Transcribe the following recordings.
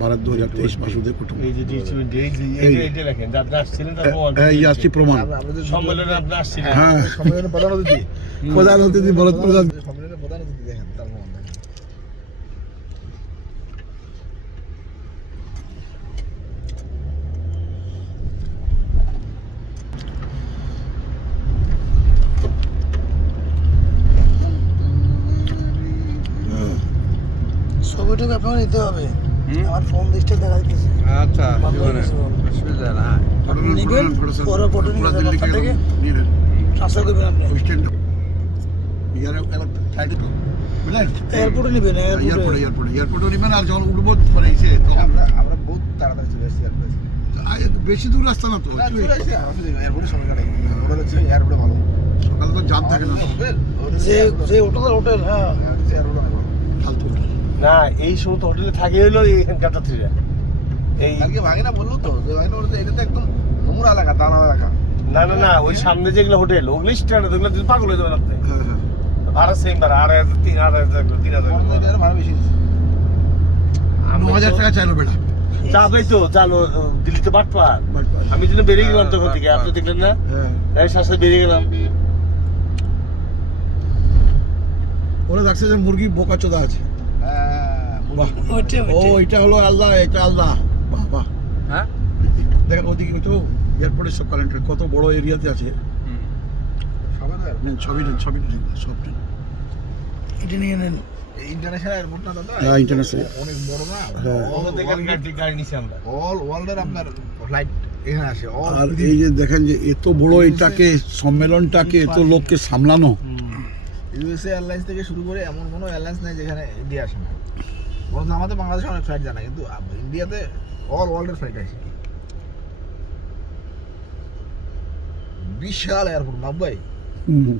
ভারত দু হাজার তেইশ মাসুদের কুটুম এই আসছি প্রমাণ। হ্যাঁ। প্রধান অতিথি। ভরত প্রধান সম্মেলনে প্রধান অতিথি দেখেন তার ছবিটুকু আপনাকে নিতে হবে। আমার ফোন দেখা দিতেছে আচ্ছা অসুবিধা না আপনি নিবেন পরে ফটো নিয়ে ট্রান্সফার করবেন আপনি। এয়ারপোর্টে নেবেন এয়ারপোর্ট এয়ারপোর্টে এয়ারপোর্ট এয়ারপোর্টে নেবেন আর যখন উঠবো এসে আমরা আমরা বহুত তাড়াতাড়ি চলে এয়ারপোর্টে বেশি দূর রাস্তা না তো এয়ারপোর্টে সময় কাটাই। হচ্ছে এয়ারপোর্টে ভালো। সকালে তো জাম থাকে না যে যে হোটেল হোটেল হ্যাঁ এয়ারপোর্টে অনেক ভালো ফালতু না এই সমস্ত হোটেলে থাকে হলো এখানকার যাত্রীরা। এই কালকে ভাগিনা বলল তো যে ভাগিনা বলছে এটা তো একদম নোংরা এলাকা দালাল এলাকা। না না না ওই সামনে যেগুলো হোটেল ওগুলো স্ট্যান্ডার্ড ওগুলো দিলে পাগল হয়ে যাবেন আপনি হ্যাঁ হ্যাঁ। ভাড়া সেম ভাড়া আড়াই হাজার তিন আড়াই হাজার তিন হাজার ভাড়া বেশি। ন হাজার টাকা চাইলো বেটা যাবেই তো জানো দিল্লিতে বাটপার। আমি যেন বেরিয়ে গেলাম তখন থেকে আপনি দেখলেন না? হ্যাঁ। আমি সাথে বেরিয়ে গেলাম। ওরা দেখছে যে মুরগি বোকা চোদা আছে। হ্যাঁ, ও এটা হলো আলাদা এটা আলাদা বাহ বাহ। হ্যাঁ? দেখেন ওদিকে তো এয়ারপোর্টের সব কারেন্টের কত বড় এরিয়াতে আছে। ছবি নেন ছবি নেন সব নেন। এটা নিয়ে নেন। ইন্টারন্যাশনাল এয়ারপোর্ট না দাদা? হ্যাঁ, international। অনেক বড় না? হ্যাঁ। ওখান থেকে গাড়ি গাড়ি নিছি আমরা। অল ওয়ার্ল্ডের আপনার ফ্লাইট এখানে আসে অল আর এই যে দেখেন যে এত বড় এটাকে সম্মেলনটাকে এত লোককে সামলানো। ইউএসএ এয়ারলাইন্স থেকে শুরু করে এমন কোনো এয়ারলাইন্স নেই যেখানে ইন্ডিয়া আসে না। বরঞ্চ আমাদের বাংলাদেশে অনেক ফ্লাইট জানা কিন্তু ইন্ডিয়াতে অল ওয়ার্ল্ডের ফ্লাইট আসে বিশাল এয়ারপোর্ট মাব্বাই হুম।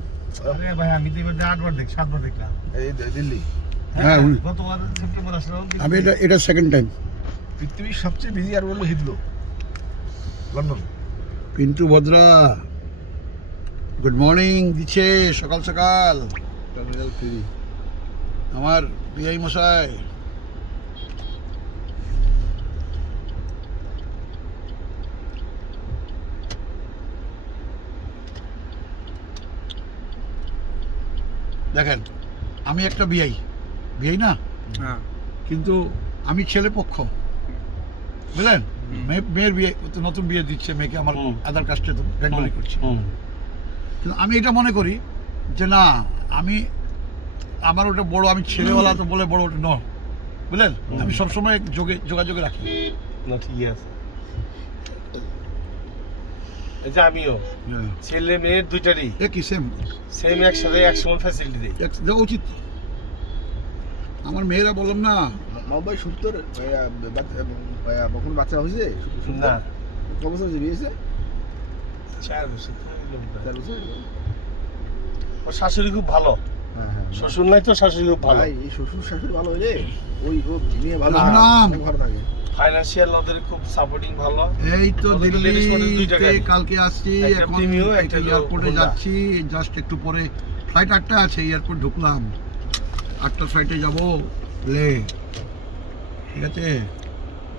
আরে ভাই আমি তো এবার আটবার দেখ সাতবার দেখলাম। এই দিল্লি। হ্যাঁ, গতবার সেপ্টেম্বর আসলাম আমি এটা এটা সেকেন্ড টাইম পৃথিবীর সবচেয়ে বিজি এয়ারপোর্ট হলো Heathrow London Pintu Bhadra. Good morning দিচ্ছে সকাল সকাল। টার্মিনাল থ্রি আমার বিআই মশাই। দেখেন আমি একটা বিআই। বিআই না? হ্যাঁ। কিন্তু আমি ছেলে পক্ষ। বুঝলেন? মেয়ের বিয়ে তো নতুন বিয়ে দিচ্ছে মেয়েকে আমার আধার কাস্টে তো বেঙ্গলি করছে। কিন্তু আমি এটা মনে করি যে না আমি আমার ওটা বড় আমি ছেলেওয়ালা তো বলে বড় ওটা ন বুঝলেন? আমি সবসময় যোগে যোগাযোগে রাখি। না ঠিকই আছে। এই যে আমিও। ছেলে মেয়ের দুইটারই। এ কি সেম সেম একসাথে একসময় ফ্যাসিলিটি দেয় দেওয়া উচিত। আমার মেয়েরা বললাম না। মাব্বাই সত্তর কখন বাচ্চা হয়েছে? না। ক বছর হয়েছে বিয়ে হয়েছে? চার বছর তো চার বছর ওর শাশুড়ি খুব ভালো। হ্যাঁ হ্যাঁ শ্বশুর নাই তো শাশুড়ি খুব ভালো। ভাই এই শ্বশুর শাশুড়ি ভালো হইলে ওই ও মেয়ে ভালো ভালো থাকে। ফাইনান্সিয়াল ওদের খুব সাপোর্টিং ভালো। এই তো দিল্লিতে কালকে আসছি এখন এয়ারপোর্টে যাচ্ছি জাস্ট একটু পরে ফ্লাইট আটটা আছে এয়ারপোর্ট ঢুকলাম। আটটা ফ্লাইটে যাব লে। ঠিক আছে?